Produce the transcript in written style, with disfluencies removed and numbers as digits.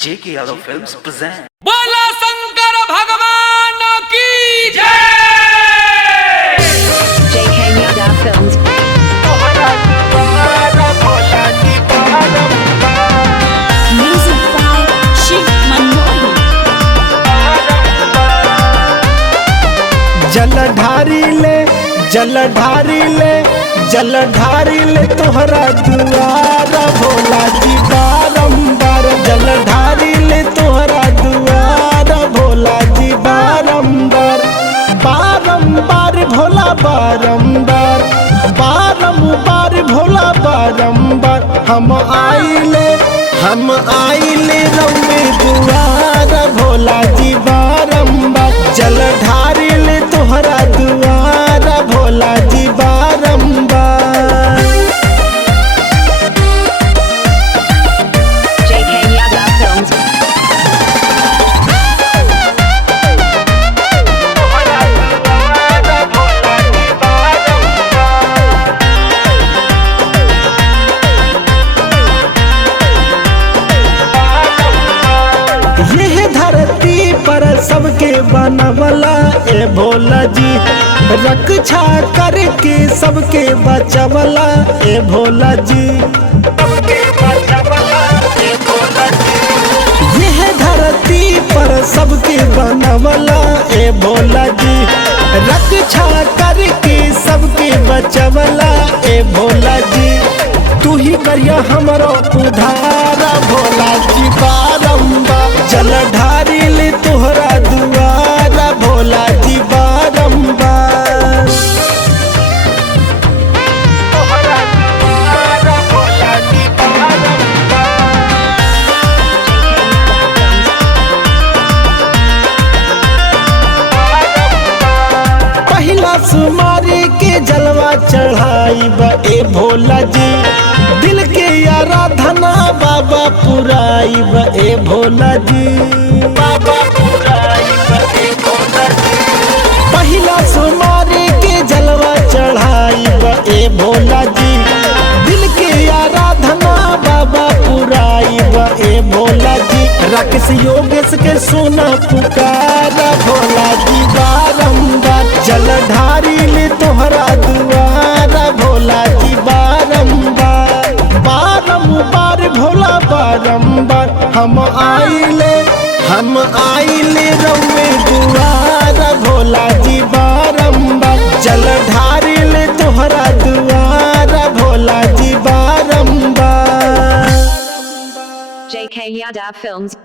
J.K. Yadav Films present. बोला शंकर भगवान की जय। J.K. Yadav Films. Music by Shiv Manohar. जलधारी ले तोहरा दुआरा भोला जी बारंबार जलधारी ले तोहरा दुआरा भोला जी बारंबार बारंबार भोला बारंबार बारंबार भोला बारंबार हम आइले रउए दुआरा भोला जी बारंबार जलधारी ले तोहरा दुआरा भोला जी बारंबार J.K. Yadav Films. यह धरती पर सबके बनवला ए भोला जी रक्षा करके सबके बचवला ए भोला जी यह धरती पर सबके बनवला ए भोला जी रक्षा करके सबके बचवला ए भोला जी तू ही करिया हमरो उधारा भोला जी बारंबार जलधारी ले तोहरा दुआरा भोला जी बारंबार पहिला सुमारी के जलवा चढ़ाई ए भोला जी दिल के आराधना बाबा पुराई ए भोला जी बाबा पुराई ए भोला जी पहिला सुमारी के जलवा चढ़ाई ए भोला जी दिल के आराधना बाबा पुराई ए भोला जी राकेश योगेश के सोना पुकारा भोला जी बारंबार जलधारी ले तोहरा दुआरा भोला जी बारंबार बारंबार भोला बारंबार हम आइले रउए दुआरा भोला जी बारंबार जलधारी ले तोहरा दुआरा भोला जी बारंबार J.K. Yadav Films.